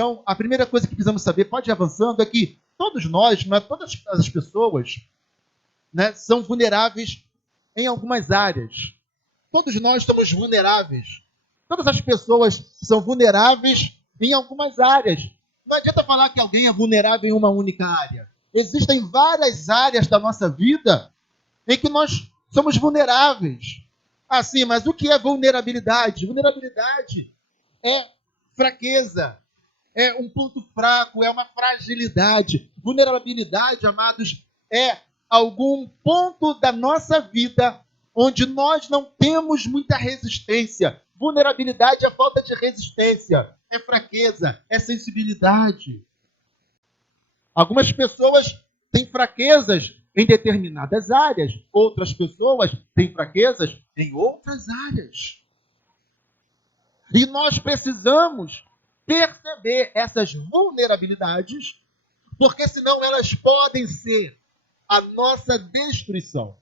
Então, a primeira coisa que precisamos saber, pode ir avançando, é que todos nós, não é, todas as pessoas, né, são vulneráveis em algumas áreas. Todos nós somos vulneráveis. Todas as pessoas são vulneráveis em algumas áreas. Não adianta falar que alguém é vulnerável em uma única área. Existem várias áreas da nossa vida em que nós somos vulneráveis. Assim, mas o que é vulnerabilidade? Vulnerabilidade é fraqueza, é um ponto fraco, é uma fragilidade. Vulnerabilidade, amados, é algum ponto da nossa vida onde nós não temos muita resistência. Vulnerabilidade é falta de resistência, é fraqueza, é sensibilidade. Algumas pessoas têm fraquezas em determinadas áreas, outras pessoas têm fraquezas em outras áreas. E nós precisamos perceber essas vulnerabilidades, porque senão elas podem ser a nossa destruição.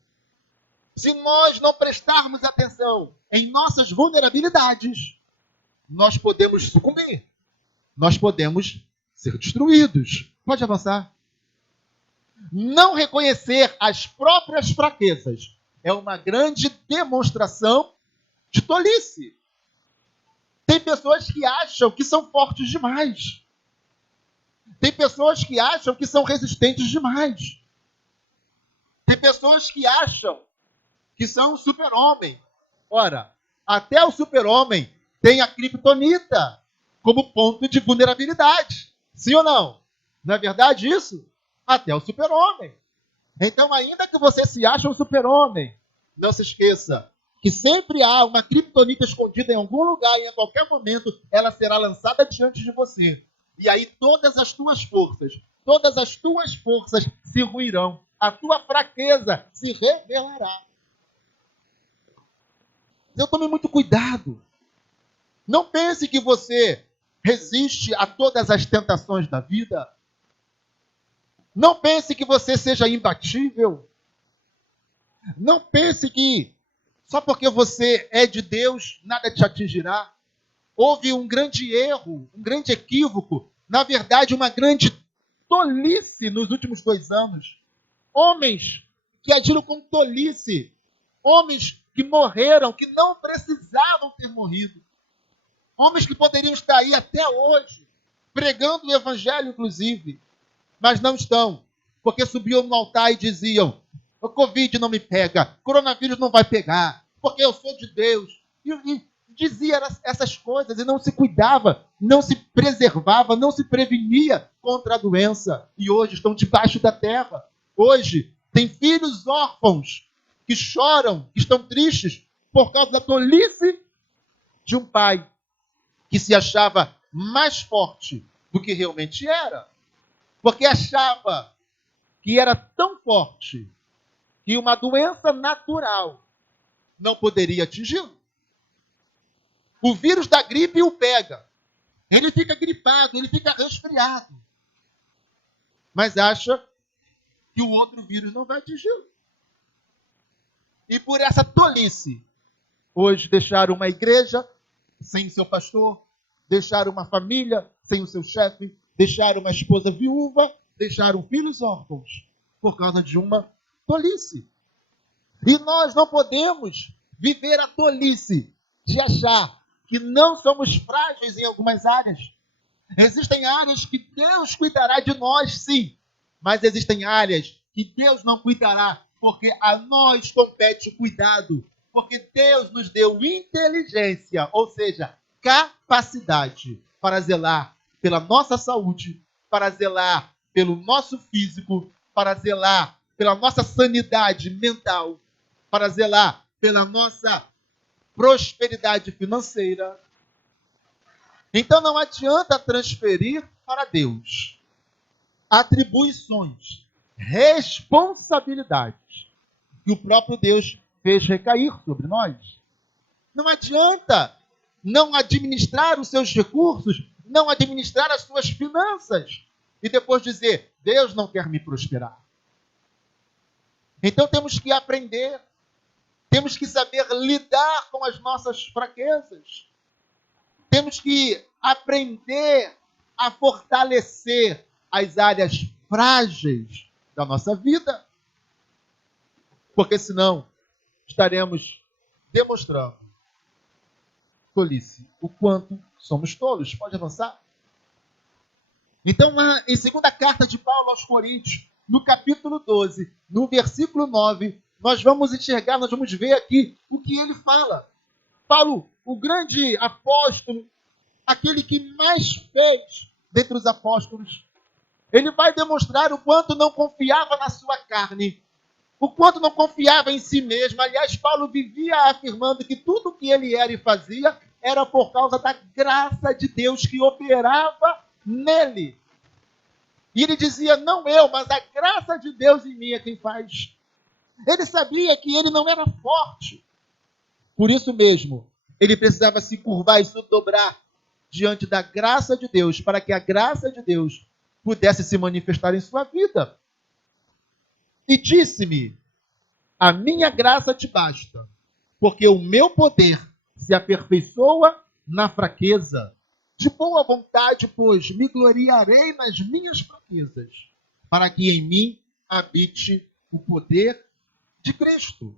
Se nós não prestarmos atenção em nossas vulnerabilidades, nós podemos sucumbir. Nós podemos ser destruídos. Pode avançar. Não reconhecer as próprias fraquezas é uma grande demonstração de tolice. Tem pessoas que acham que são fortes demais. Tem pessoas que acham que são resistentes demais. Tem pessoas que acham que são super-homem. Ora, até o super-homem tem a criptonita como ponto de vulnerabilidade. Sim ou não? Não é verdade isso? Até o super-homem. Então, ainda que você se ache um super-homem, não se esqueça que sempre há uma criptonita escondida em algum lugar e em qualquer momento ela será lançada diante de você. E aí todas as tuas forças se ruirão. A tua fraqueza se revelará. Então tome muito cuidado. Não pense que você resiste a todas as tentações da vida. Não pense que você seja imbatível. Não pense que só porque você é de Deus, nada te atingirá. Houve um grande erro, um grande equívoco, na verdade, uma grande tolice nos últimos 2 anos. Homens que agiram com tolice. Homens que morreram, que não precisavam ter morrido. Homens que poderiam estar aí até hoje, pregando o evangelho, inclusive, mas não estão, porque subiam no altar e diziam: o Covid não me pega, coronavírus não vai pegar, porque eu sou de Deus. E dizia essas coisas e não se cuidava, não se preservava, não se prevenia contra a doença. E hoje estão debaixo da terra. Hoje tem filhos órfãos que choram, que estão tristes por causa da tolice de um pai que se achava mais forte do que realmente era. Porque achava que era tão forte que uma doença natural não poderia atingi-lo. O vírus da gripe o pega. Ele fica gripado, ele fica resfriado. Mas acha que o outro vírus não vai atingi-lo. E por essa tolice, hoje deixaram uma igreja sem o seu pastor, deixaram uma família sem o seu chefe, deixaram uma esposa viúva, deixaram filhos órfãos, por causa de uma tolice. E nós não podemos viver a tolice de achar que não somos frágeis em algumas áreas. Existem áreas que Deus cuidará de nós, sim, mas existem áreas que Deus não cuidará, porque a nós compete o cuidado, porque Deus nos deu inteligência, ou seja, capacidade para zelar pela nossa saúde, para zelar pelo nosso físico, para zelar pela nossa sanidade mental, para zelar pela nossa prosperidade financeira. Então não adianta transferir para Deus atribuições, responsabilidades que o próprio Deus fez recair sobre nós. Não adianta não administrar os seus recursos, não administrar as suas finanças e depois dizer: Deus não quer me prosperar. Então temos que aprender, temos que saber lidar com as nossas fraquezas. Temos que aprender a fortalecer as áreas frágeis da nossa vida. Porque senão estaremos demonstrando tolice, o quanto somos tolos. Pode avançar? Então, em segunda carta de Paulo aos Coríntios, no capítulo 12, no versículo 9, nós vamos enxergar, nós vamos ver aqui o que ele fala. Paulo, o grande apóstolo, aquele que mais fez dentre os apóstolos, ele vai demonstrar o quanto não confiava na sua carne, o quanto não confiava em si mesmo. Aliás, Paulo vivia afirmando que tudo o que ele era e fazia era por causa da graça de Deus que operava nele. E ele dizia, não eu, mas a graça de Deus em mim é quem faz. Ele sabia que ele não era forte. Por isso mesmo, ele precisava se curvar e se dobrar diante da graça de Deus, para que a graça de Deus pudesse se manifestar em sua vida. E disse-me, a minha graça te basta, porque o meu poder se aperfeiçoa na fraqueza. De boa vontade, pois, me gloriarei nas minhas fraquezas, para que em mim habite o poder de Cristo.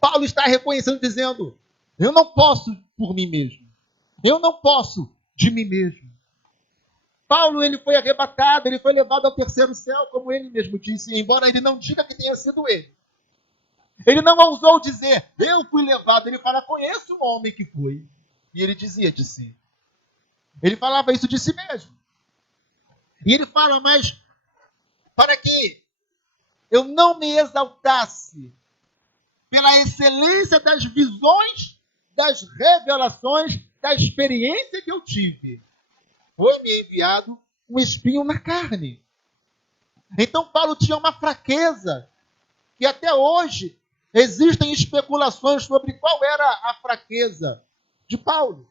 Paulo está reconhecendo, dizendo, eu não posso por mim mesmo. Eu não posso de mim mesmo. Paulo, ele foi arrebatado, ele foi levado ao terceiro céu, como ele mesmo disse, embora ele não diga que tenha sido ele. Ele não ousou dizer, eu fui levado. Ele fala, conheço um homem que foi. E ele dizia de si. Ele falava isso de si mesmo. E ele fala, mas para que eu não me exaltasse pela excelência das visões, das revelações, da experiência que eu tive, foi-me enviado um espinho na carne. Então Paulo tinha uma fraqueza, e até hoje existem especulações sobre qual era a fraqueza de Paulo.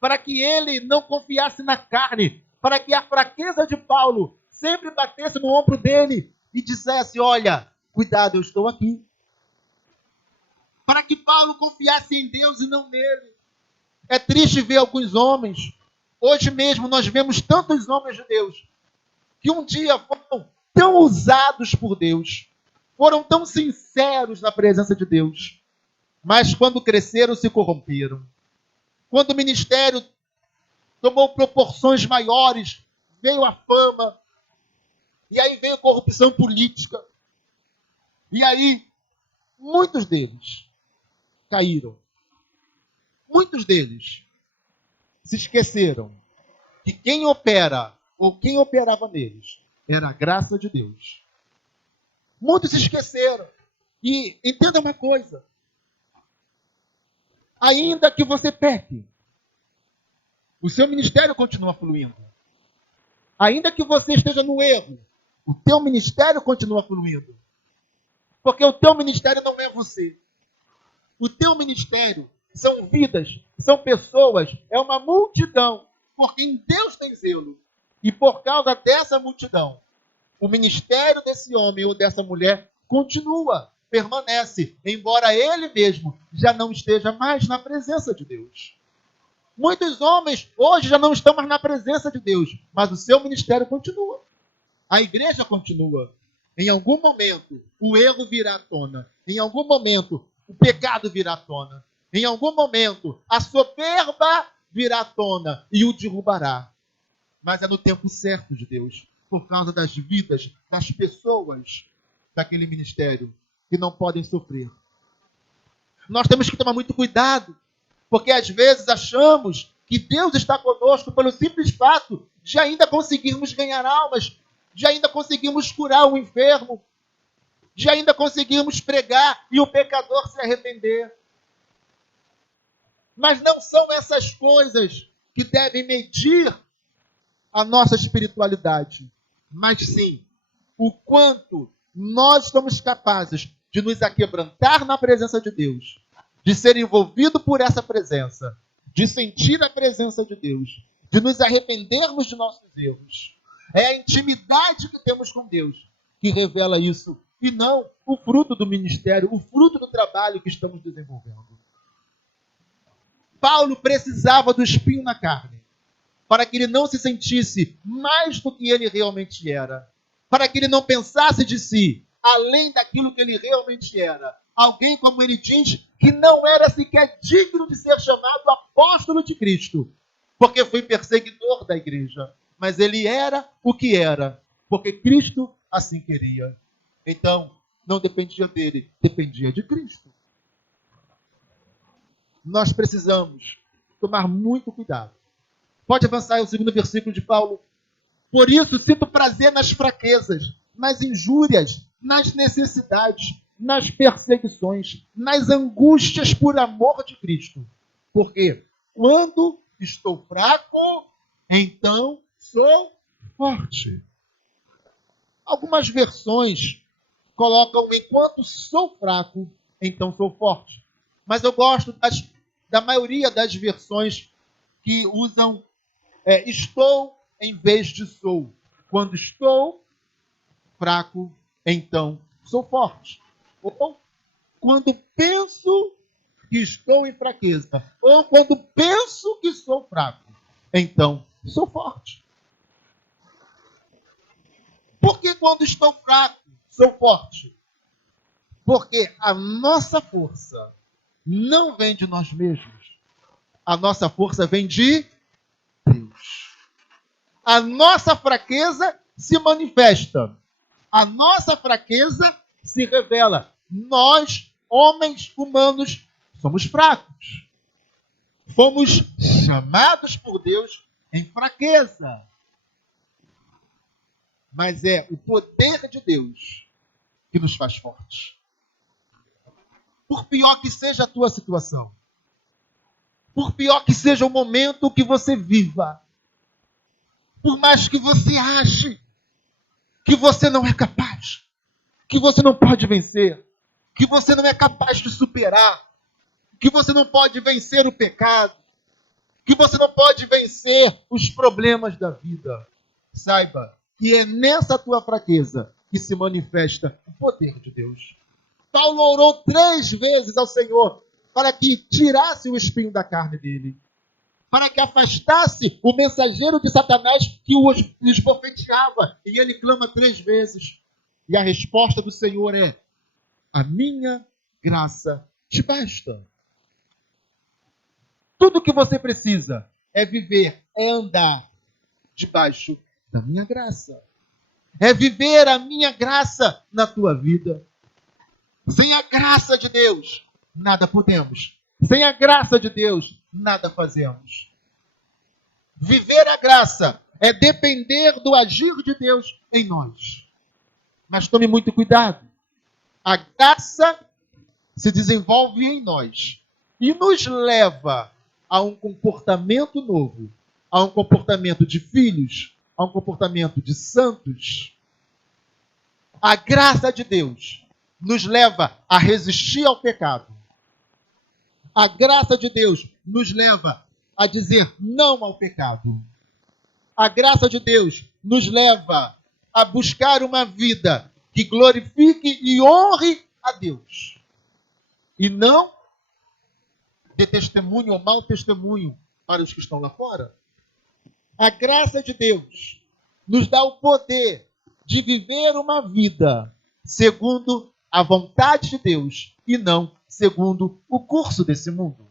Para que ele não confiasse na carne, para que a fraqueza de Paulo sempre batesse no ombro dele e dissesse, olha, cuidado, eu estou aqui. Para que Paulo confiasse em Deus e não nele. É triste ver alguns homens, hoje mesmo nós vemos tantos homens de Deus, que um dia foram tão usados por Deus, foram tão sinceros na presença de Deus, mas quando cresceram se corromperam. Quando o ministério tomou proporções maiores, veio a fama, e aí veio a corrupção política, e aí muitos deles caíram. Muitos deles se esqueceram que quem opera, ou quem operava neles, era a graça de Deus. Muitos se esqueceram. E entenda uma coisa, ainda que você peque, o seu ministério continua fluindo. Ainda que você esteja no erro, o teu ministério continua fluindo. Porque o teu ministério não é você. O teu ministério são vidas, são pessoas, é uma multidão. Porque em Deus tem zelo. E por causa dessa multidão, o ministério desse homem ou dessa mulher continua, permanece, embora ele mesmo já não esteja mais na presença de Deus. Muitos homens hoje já não estão mais na presença de Deus, mas o seu ministério continua. A igreja continua. Em algum momento, o erro virá à tona. Em algum momento, o pecado virá à tona. Em algum momento, a soberba virá à tona e o derrubará. Mas é no tempo certo de Deus, por causa das vidas, das pessoas daquele ministério que não podem sofrer. Nós temos que tomar muito cuidado, porque às vezes achamos que Deus está conosco pelo simples fato de ainda conseguirmos ganhar almas, de ainda conseguirmos curar o enfermo, de ainda conseguirmos pregar e o pecador se arrepender. Mas não são essas coisas que devem medir a nossa espiritualidade, mas sim o quanto nós somos capazes de nos aquebrantar na presença de Deus, de ser envolvido por essa presença, de sentir a presença de Deus, de nos arrependermos de nossos erros. É a intimidade que temos com Deus que revela isso, e não o fruto do ministério, o fruto do trabalho que estamos desenvolvendo. Paulo precisava do espinho na carne, para que ele não se sentisse mais do que ele realmente era, para que ele não pensasse de si, além daquilo que ele realmente era. Alguém, como ele diz, que não era sequer digno de ser chamado apóstolo de Cristo, porque foi perseguidor da igreja. Mas ele era o que era, porque Cristo assim queria. Então, não dependia dele, dependia de Cristo. Nós precisamos tomar muito cuidado. Pode avançar o segundo versículo de Paulo. Por isso, sinto prazer nas fraquezas, nas injúrias, nas necessidades, nas perseguições, nas angústias por amor de Cristo. Porque quando estou fraco, então sou forte. Algumas versões colocam enquanto sou fraco, então sou forte. Mas eu gosto da maioria das versões que usam estou em vez de sou. Quando estou fraco, então sou forte. Ou quando penso que estou em fraqueza. Ou quando penso que sou fraco, então sou forte. Por que quando estou fraco, sou forte? Porque a nossa força não vem de nós mesmos. A nossa força vem de Deus. A nossa fraqueza se manifesta. A nossa fraqueza se revela. Nós, homens humanos, somos fracos. Fomos chamados por Deus em fraqueza. Mas é o poder de Deus que nos faz fortes. Por pior que seja a tua situação, por pior que seja o momento que você viva, por mais que você ache que você não é capaz, que você não pode vencer, que você não é capaz de superar, que você não pode vencer o pecado, que você não pode vencer os problemas da vida, saiba que é nessa tua fraqueza que se manifesta o poder de Deus. Paulo orou 3 vezes ao Senhor para que tirasse o espinho da carne dele, para que afastasse o mensageiro de Satanás que o esbofeteava. E ele clama 3 vezes. E a resposta do Senhor é: a minha graça te basta. Tudo que você precisa é viver, é andar debaixo da minha graça. É viver a minha graça na tua vida. Sem a graça de Deus, nada podemos. Sem a graça de Deus, nada fazemos. Viver a graça é depender do agir de Deus em nós. Mas tome muito cuidado. A graça se desenvolve em nós e nos leva a um comportamento novo, a um comportamento de filhos, a um comportamento de santos. A graça de Deus nos leva a resistir ao pecado. A graça de Deus nos leva a dizer não ao pecado. A graça de Deus nos leva a buscar uma vida que glorifique e honre a Deus. E não dê testemunho ou mau testemunho para os que estão lá fora. A graça de Deus nos dá o poder de viver uma vida segundo a vontade de Deus e não segundo o curso desse mundo.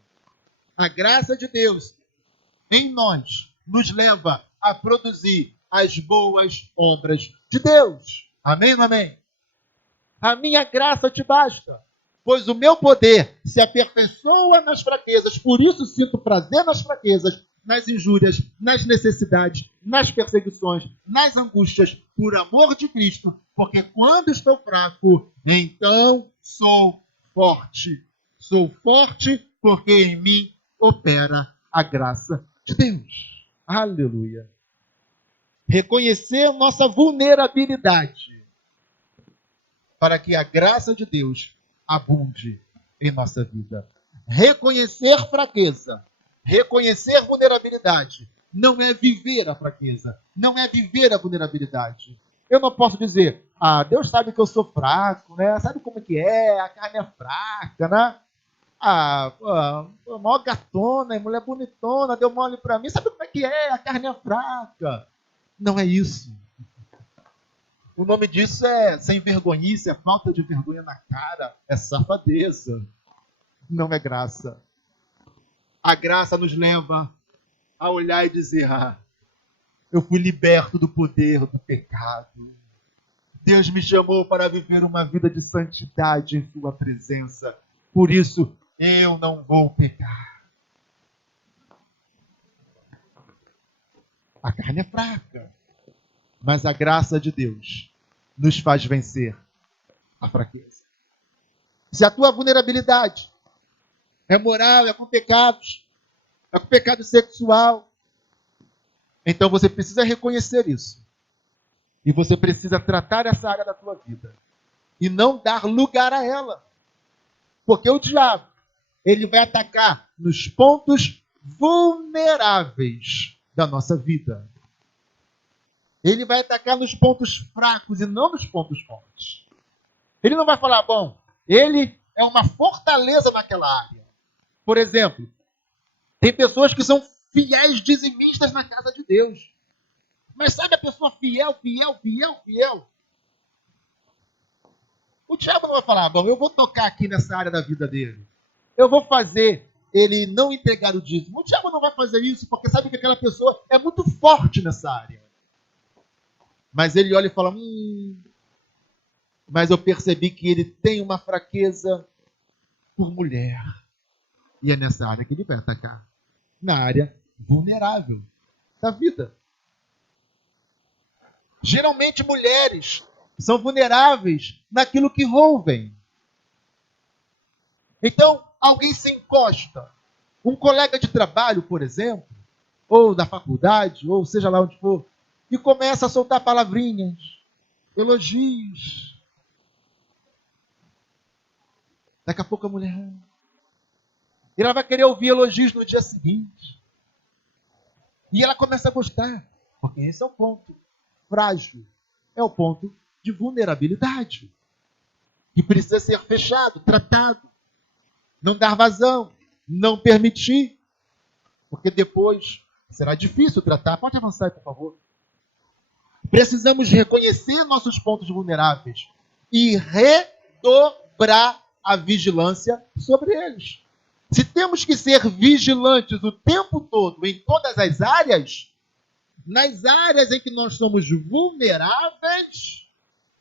A graça de Deus em nós nos leva a produzir as boas obras de Deus. Amém ou amém? A minha graça te basta, pois o meu poder se aperfeiçoa nas fraquezas, por isso sinto prazer nas fraquezas, nas injúrias, nas necessidades, nas perseguições, nas angústias, por amor de Cristo, porque quando estou fraco, então sou forte. Sou forte porque em mim opera a graça de Deus. Aleluia. Reconhecer nossa vulnerabilidade para que a graça de Deus abunde em nossa vida. Reconhecer fraqueza, reconhecer vulnerabilidade, não é viver a fraqueza, não é viver a vulnerabilidade. Eu não posso dizer, Deus sabe que eu sou fraco, né? Sabe como é que é? A carne é fraca, né? Maior gatona, mulher bonitona, deu mole pra mim. Sabe como é que é? A carne é fraca. Não é isso. O nome disso é sem vergonhice, é falta de vergonha na cara, é safadeza. Não é graça. A graça nos leva a olhar e dizer: eu fui liberto do poder do pecado. Deus me chamou para viver uma vida de santidade em sua presença. Por isso, eu não vou pecar. A carne é fraca, mas a graça de Deus nos faz vencer a fraqueza. Se a tua vulnerabilidade é moral, é com pecados, é com pecado sexual, então você precisa reconhecer isso. E você precisa tratar essa área da tua vida. E não dar lugar a ela. Porque o diabo, ele vai atacar nos pontos vulneráveis da nossa vida. Ele vai atacar nos pontos fracos e não nos pontos fortes. Ele não vai falar, bom, ele é uma fortaleza naquela área. Por exemplo, tem pessoas que são fiéis dizimistas na casa de Deus. Mas sabe a pessoa fiel? O diabo não vai falar, bom, eu vou tocar aqui nessa área da vida dele. Eu vou fazer ele não entregar o dízimo. O diabo não vai fazer isso, porque sabe que aquela pessoa é muito forte nessa área. Mas ele olha e fala, mas eu percebi que ele tem uma fraqueza por mulher. E é nessa área que ele vai atacar. Na área vulnerável da vida. Geralmente mulheres são vulneráveis naquilo que ouvem. Então, alguém se encosta. Um colega de trabalho, por exemplo, ou da faculdade, ou seja lá onde for, e começa a soltar palavrinhas, elogios. Daqui a pouco a mulher... E ela vai querer ouvir elogios no dia seguinte. E ela começa a gostar. Porque esse é o ponto frágil. É o ponto de vulnerabilidade. Que precisa ser fechado, tratado. Não dar vazão. Não permitir. Porque depois será difícil tratar. Pode avançar aí, por favor. Precisamos reconhecer nossos pontos vulneráveis. E redobrar a vigilância sobre eles. Se temos que ser vigilantes o tempo todo em todas as áreas, nas áreas em que nós somos vulneráveis,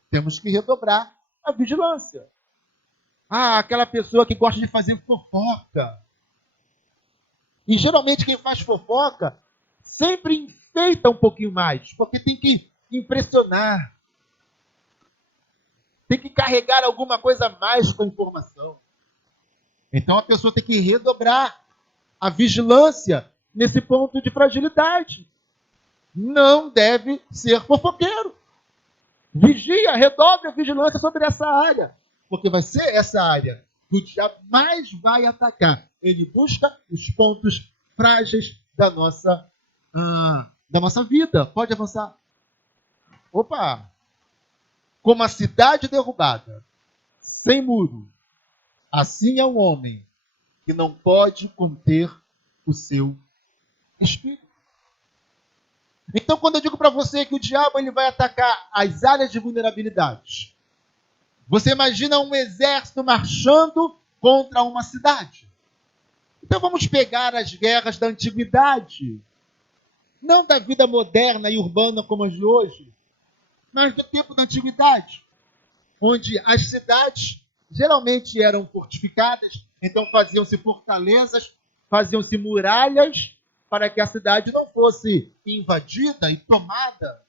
temos que redobrar a vigilância. Aquela pessoa que gosta de fazer fofoca. E geralmente quem faz fofoca sempre enfeita um pouquinho mais, porque tem que impressionar. Tem que carregar alguma coisa a mais com a informação. Então a pessoa tem que redobrar a vigilância nesse ponto de fragilidade. Não deve ser fofoqueiro. Vigia, redobre a vigilância sobre essa área. Porque vai ser essa área que o diabo mais vai atacar. Ele busca os pontos frágeis da nossa vida. Pode avançar. Opa! Como a cidade derrubada, sem muro, assim é um homem que não pode conter o seu espírito. Então, quando eu digo para você que o diabo ele vai atacar as áreas de vulnerabilidade, você imagina um exército marchando contra uma cidade. Então, vamos pegar as guerras da antiguidade, não da vida moderna e urbana como as de hoje, mas do tempo da antiguidade, onde as cidades geralmente eram fortificadas, então faziam-se fortalezas, faziam-se muralhas, para que a cidade não fosse invadida e tomada.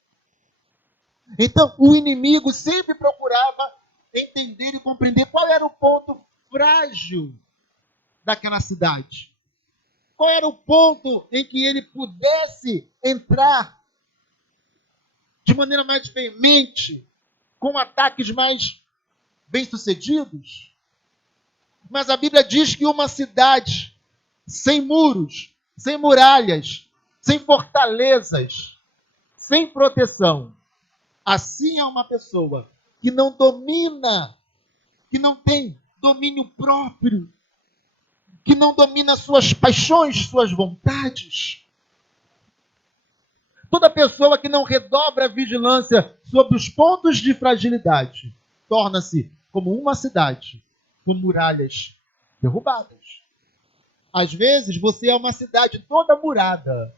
Então, o inimigo sempre procurava entender e compreender qual era o ponto frágil daquela cidade. Qual era o ponto em que ele pudesse entrar de maneira mais veemente, com ataques mais bem-sucedidos. Mas a Bíblia diz que uma cidade sem muros, sem muralhas, sem fortalezas, sem proteção, assim é uma pessoa que não domina, que não tem domínio próprio, que não domina suas paixões, suas vontades. Toda pessoa que não redobra a vigilância sobre os pontos de fragilidade torna-se como uma cidade com muralhas derrubadas. Às vezes você é uma cidade toda murada,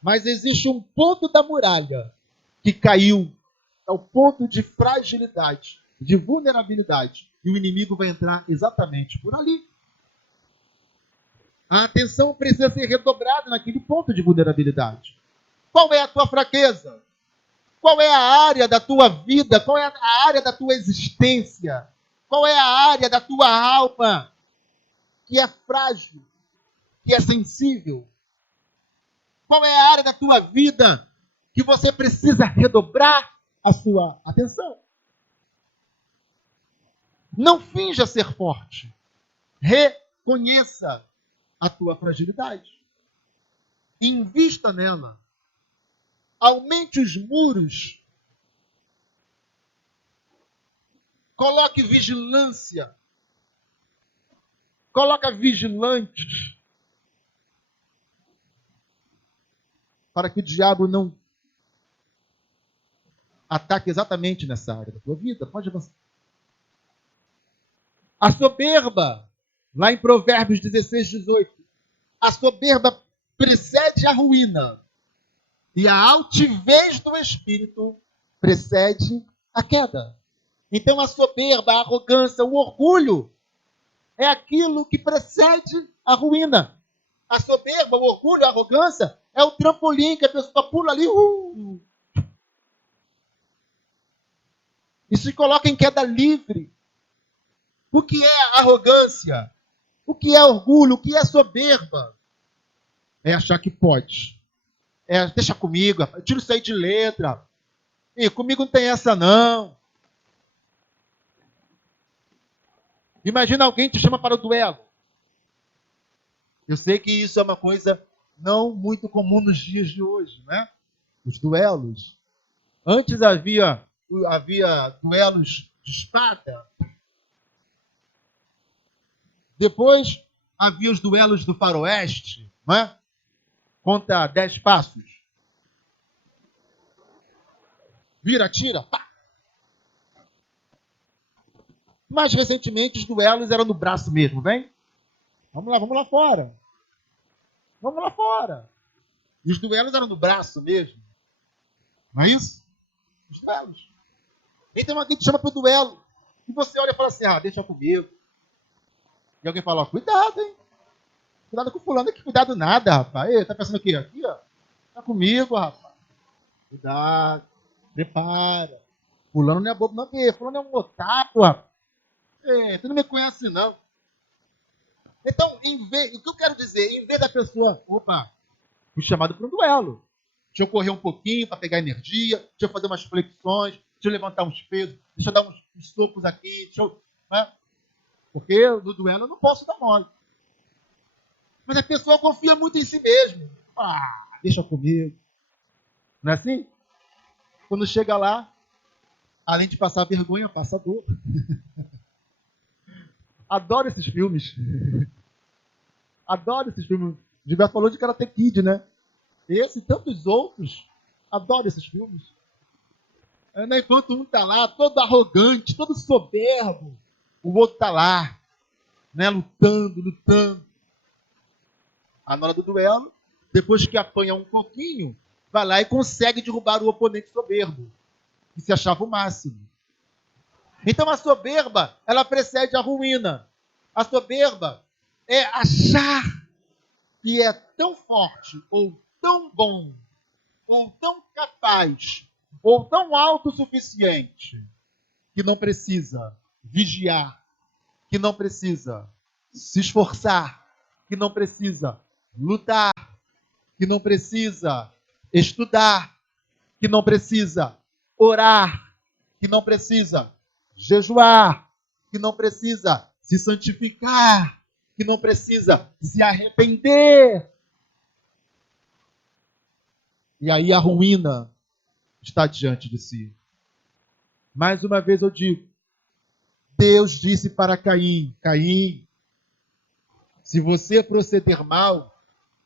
mas existe um ponto da muralha que caiu. É o ponto de fragilidade, de vulnerabilidade. E o inimigo vai entrar exatamente por ali. A atenção precisa ser redobrada naquele ponto de vulnerabilidade. Qual é a tua fraqueza? Qual é a área da tua vida? Qual é a área da tua existência? Qual é a área da tua alma que é frágil, que é sensível? Qual é a área da tua vida que você precisa redobrar a sua atenção? Não finja ser forte. Reconheça a tua fragilidade. Invista nela. Aumente os muros. Coloque vigilância. Coloque vigilantes. Para que o diabo não ataque exatamente nessa área da tua vida. Pode avançar. A soberba, lá em Provérbios 16, 18. A soberba precede a ruína. E a altivez do espírito precede a queda. Então a soberba, a arrogância, o orgulho é aquilo que precede a ruína. A soberba, o orgulho, a arrogância é o trampolim que a pessoa pula ali e se coloca em queda livre. O que é arrogância? O que é orgulho? O que é soberba? É achar que pode. Deixa comigo, tira isso aí de letra. E comigo não tem essa não. Imagina alguém te chama para o duelo. Eu sei que isso é uma coisa não muito comum nos dias de hoje, né? Os duelos. Antes havia duelos de espada. Depois havia os duelos do faroeste, né? Conta 10 passos. Vira, tira, pá. Mais recentemente, os duelos eram no braço mesmo, vem? Vamos lá fora. Vamos lá fora. E os duelos eram no braço mesmo. Não é isso? Os duelos. Então alguém te chama para o duelo. E você olha e fala assim, deixa comigo. E alguém fala, cuidado, hein? Cuidado com o fulano aqui, cuidado nada, rapaz. Ei, tá pensando aqui, ó. Tá comigo, rapaz. Cuidado. Prepara. Fulano não é bobo, não. Fulano é um otário, rapaz. Ei, tu não me conhece, não. Então, o que eu quero dizer? Em vez da pessoa, fui chamado para um duelo. Deixa eu correr um pouquinho para pegar energia, deixa eu fazer umas flexões, deixa eu levantar uns pesos, deixa eu dar uns socos aqui, né? Porque no duelo eu não posso dar mole. Mas a pessoa confia muito em si mesmo. Deixa comigo. Não é assim? Quando chega lá, além de passar vergonha, passa dor. Adoro esses filmes. Adoro esses filmes. O Gilberto falou de Karate Kid, né? Esse e tantos outros. Adoro esses filmes. Enquanto um tá lá, todo arrogante, todo soberbo, o outro tá lá, né? Lutando. Na hora do duelo, depois que apanha um pouquinho, vai lá e consegue derrubar o oponente soberbo, que se achava o máximo. Então a soberba, ela precede a ruína. A soberba é achar que é tão forte, ou tão bom, ou tão capaz, ou tão autossuficiente, que não precisa vigiar, que não precisa se esforçar, que não precisa lutar, que não precisa estudar, que não precisa orar, que não precisa jejuar, que não precisa se santificar, que não precisa se arrepender. E aí a ruína está diante de si. Mais uma vez eu digo, Deus disse para Caim, Caim, Se você proceder mal,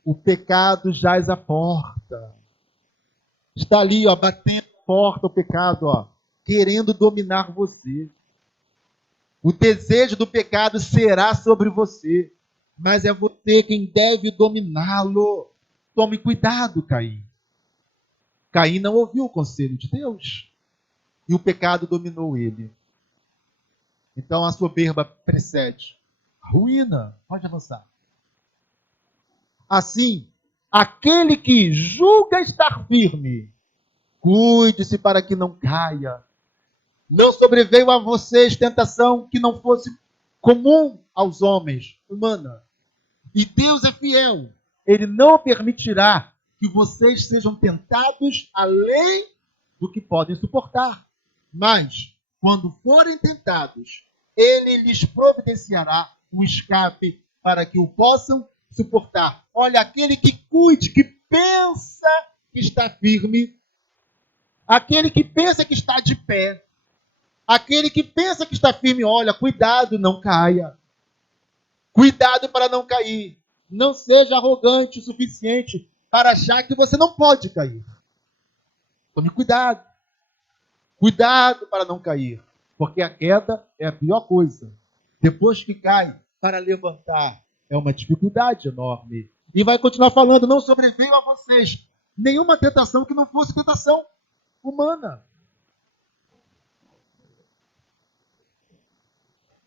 o pecado jaz à porta. Está ali, ó, batendo a porta o pecado, ó, querendo dominar você. O desejo do pecado será sobre você, mas é você quem deve dominá-lo. Tome cuidado, Caim. Caim não ouviu o conselho de Deus e o pecado dominou ele. Então a soberba precede a ruína. Pode avançar. Assim, aquele que julga estar firme, cuide-se para que não caia. Não sobreveio a vocês tentação que não fosse comum aos homens, humana. E Deus é fiel. Ele não permitirá que vocês sejam tentados além do que podem suportar. Mas, quando forem tentados, Ele lhes providenciará um escape para que o possam suportar. Olha, aquele que cuide, que pensa que está firme, aquele que pensa que está de pé, aquele que pensa que está firme, olha, cuidado, não caia. Cuidado para não cair. Não seja arrogante o suficiente para achar que você não pode cair. Tome cuidado. Cuidado para não cair. Porque a queda é a pior coisa. Depois que cai, para levantar é uma dificuldade enorme. E vai continuar falando, não sobreveio a vocês nenhuma tentação que não fosse tentação humana.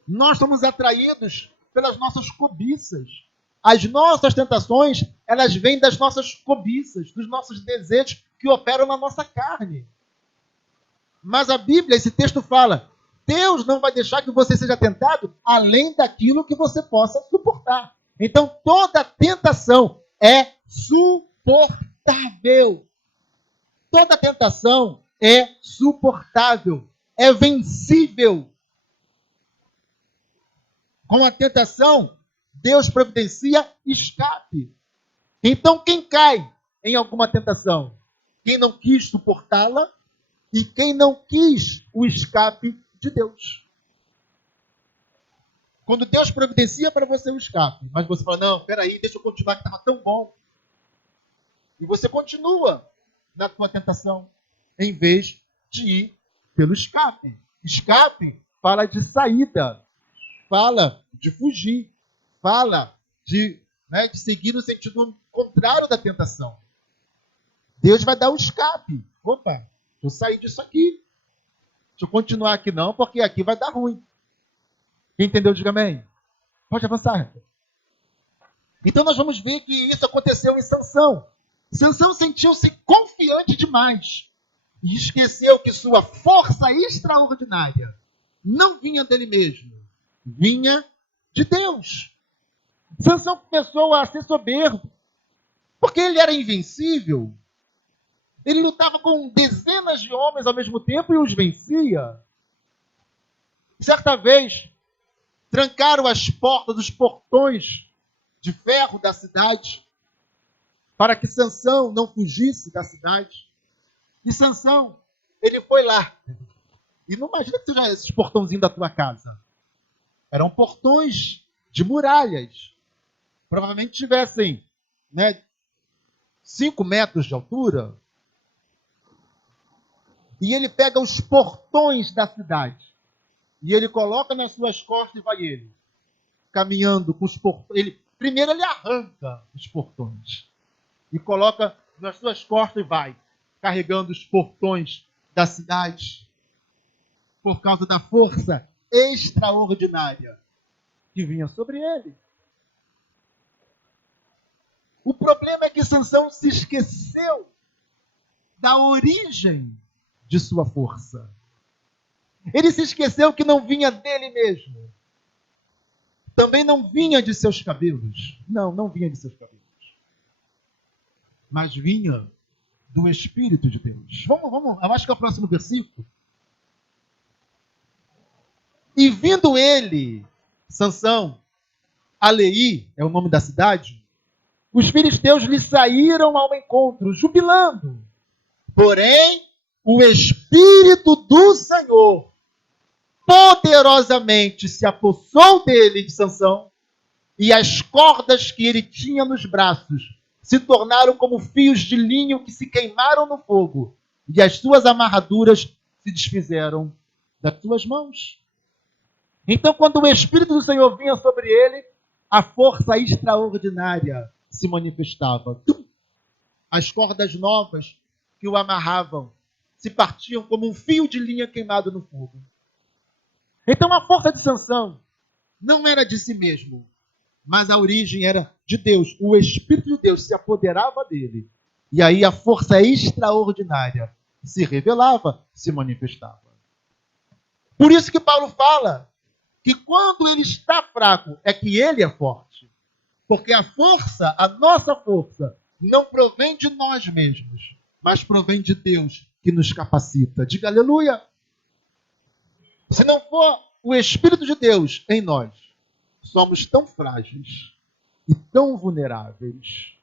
Nós somos atraídos pelas nossas cobiças. As nossas tentações, elas vêm das nossas cobiças, dos nossos desejos que operam na nossa carne. Mas a Bíblia, esse texto fala, Deus não vai deixar que você seja tentado além daquilo que você possa suportar. Então, toda tentação é suportável. Toda tentação é suportável, é vencível. Com a tentação, Deus providencia escape. Então, quem cai em alguma tentação? Quem não quis suportá-la e quem não quis o escape de Deus. Quando Deus providencia para você o escape, mas você fala, não, peraí, deixa eu continuar que estava tão bom. E você continua na tua tentação, em vez de ir pelo escape. Escape fala de saída, fala de fugir, fala de seguir no sentido contrário da tentação. Deus vai dar o escape. Opa, deixa eu sair disso aqui. Deixa eu continuar aqui não, porque aqui vai dar ruim. Quem entendeu, diga amém. Pode avançar. Então nós vamos ver que isso aconteceu em Sansão. Sansão sentiu-se confiante demais e esqueceu que sua força extraordinária não vinha dele mesmo, vinha de Deus. Sansão começou a ser soberbo, porque ele era invencível. Ele lutava com dezenas de homens ao mesmo tempo e os vencia. Certa vez, trancaram as portas, os portões de ferro da cidade, para que Sansão não fugisse da cidade. E Sansão, ele foi lá. E não imagina que seja esses portãozinhos da tua casa. Eram portões de muralhas. Provavelmente tivessem 5 metros de altura. E ele pega os portões da cidade. E ele coloca nas suas costas e vai ele. Caminhando com os portões. Primeiro ele arranca os portões. E coloca nas suas costas e vai. Carregando os portões da cidade. Por causa da força extraordinária que vinha sobre ele. O problema é que Sansão se esqueceu da origem de sua força. Ele se esqueceu que não vinha dele mesmo. Também não vinha de seus cabelos. Não vinha de seus cabelos. Mas vinha do Espírito de Deus. Vamos, eu acho que é o próximo versículo. E vindo ele, Sansão, Aleí, é o nome da cidade, os filisteus lhe saíram ao encontro, jubilando. Porém, o Espírito do Senhor poderosamente se apossou dele, de Sansão, e as cordas que ele tinha nos braços se tornaram como fios de linho que se queimaram no fogo, e as suas amarraduras se desfizeram das suas mãos. Então, quando o Espírito do Senhor vinha sobre ele, a força extraordinária se manifestava. As cordas novas que o amarravam se partiam como um fio de linha queimado no fogo. Então, a força de Sansão não era de si mesmo, mas a origem era de Deus. O Espírito de Deus se apoderava dele. E aí a força extraordinária se revelava, se manifestava. Por isso que Paulo fala que quando ele está fraco, é que ele é forte. Porque a força, a nossa força, não provém de nós mesmos, mas provém de Deus que nos capacita. Diga aleluia! Se não for o Espírito de Deus em nós, somos tão frágeis e tão vulneráveis.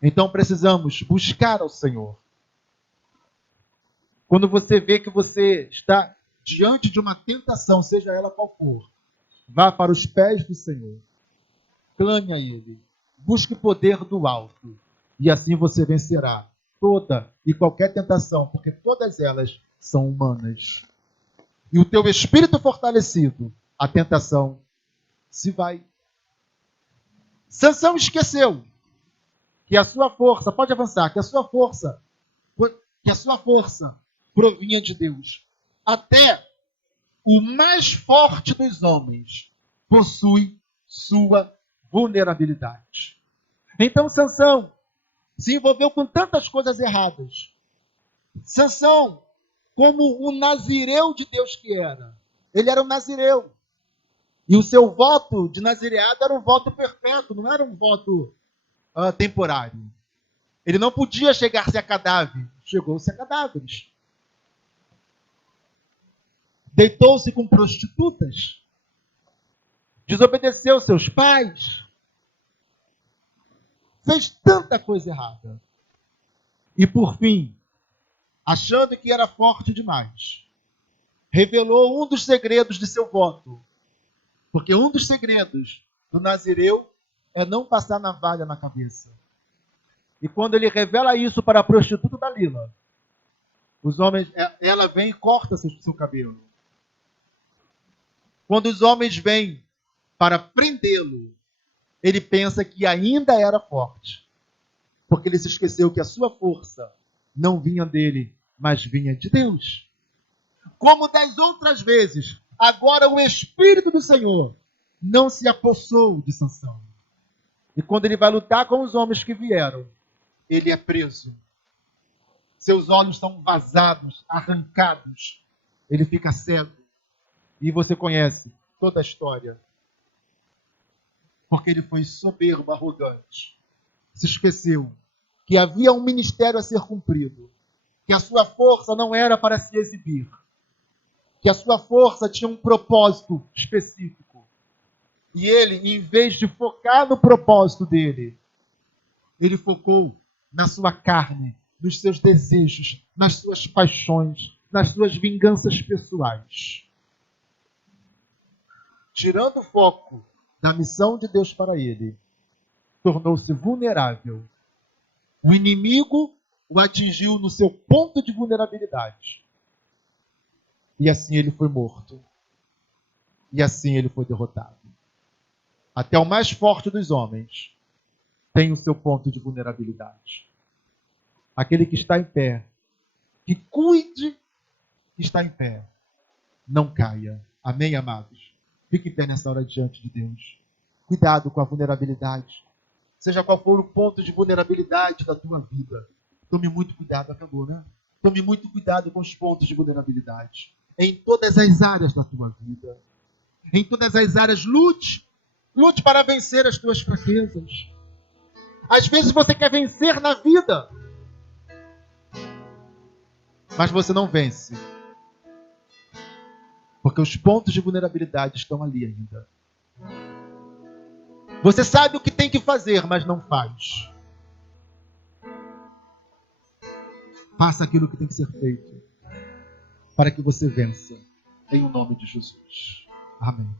Então precisamos buscar ao Senhor. Quando você vê que você está diante de uma tentação, seja ela qual for, vá para os pés do Senhor. Clame a Ele. Busque o poder do alto. E assim você vencerá toda e qualquer tentação, porque todas elas são humanas. E o teu espírito fortalecido, a tentação se vai. Sansão esqueceu que a sua força, pode avançar, que a sua força provinha de Deus. Até o mais forte dos homens possui sua vulnerabilidade. Então Sansão se envolveu com tantas coisas erradas. Sansão, como o nazireu de Deus que era, ele era um nazireu. E o seu voto de nazireado era um voto perpétuo, não era um voto temporário. Ele não podia chegar-se a cadáver. Chegou-se a cadáveres. Deitou-se com prostitutas. Desobedeceu seus pais. Fez tanta coisa errada. E por fim, achando que era forte demais, revelou um dos segredos de seu voto. Porque um dos segredos do nazireu é não passar navalha na cabeça. E quando ele revela isso para a prostituta Dalila, ela vem e corta seu cabelo. Quando os homens vêm para prendê-lo, ele pensa que ainda era forte. Porque ele se esqueceu que a sua força não vinha dele, mas vinha de Deus. Como das outras vezes, agora o Espírito do Senhor não se apossou de Sansão. E quando ele vai lutar com os homens que vieram, ele é preso. Seus olhos são vazados, arrancados. Ele fica cego. E você conhece toda a história. Porque ele foi soberbo, arrogante. Se esqueceu que havia um ministério a ser cumprido. Que a sua força não era para se exibir. Que a sua força tinha um propósito específico. E ele, em vez de focar no propósito dele, ele focou na sua carne, nos seus desejos, nas suas paixões, nas suas vinganças pessoais. Tirando o foco da missão de Deus para ele, tornou-se vulnerável. O inimigo o atingiu no seu ponto de vulnerabilidade. E assim ele foi morto. E assim ele foi derrotado. Até o mais forte dos homens tem o seu ponto de vulnerabilidade. Aquele que está em pé, que cuide que está em pé, não caia. Amém, amados? Fique em pé nessa hora diante de Deus. Cuidado com a vulnerabilidade. Seja qual for o ponto de vulnerabilidade da tua vida. Tome muito cuidado, acabou, né? Tome muito cuidado com os pontos de vulnerabilidade. Em todas as áreas da tua vida. Em todas as áreas, lute. Lute para vencer as tuas fraquezas. Às vezes você quer vencer na vida, mas você não vence. Porque os pontos de vulnerabilidade estão ali ainda. Você sabe o que tem que fazer, mas não faz. Faça aquilo que tem que ser feito, para que você vença. Em o nome de Jesus. Amém.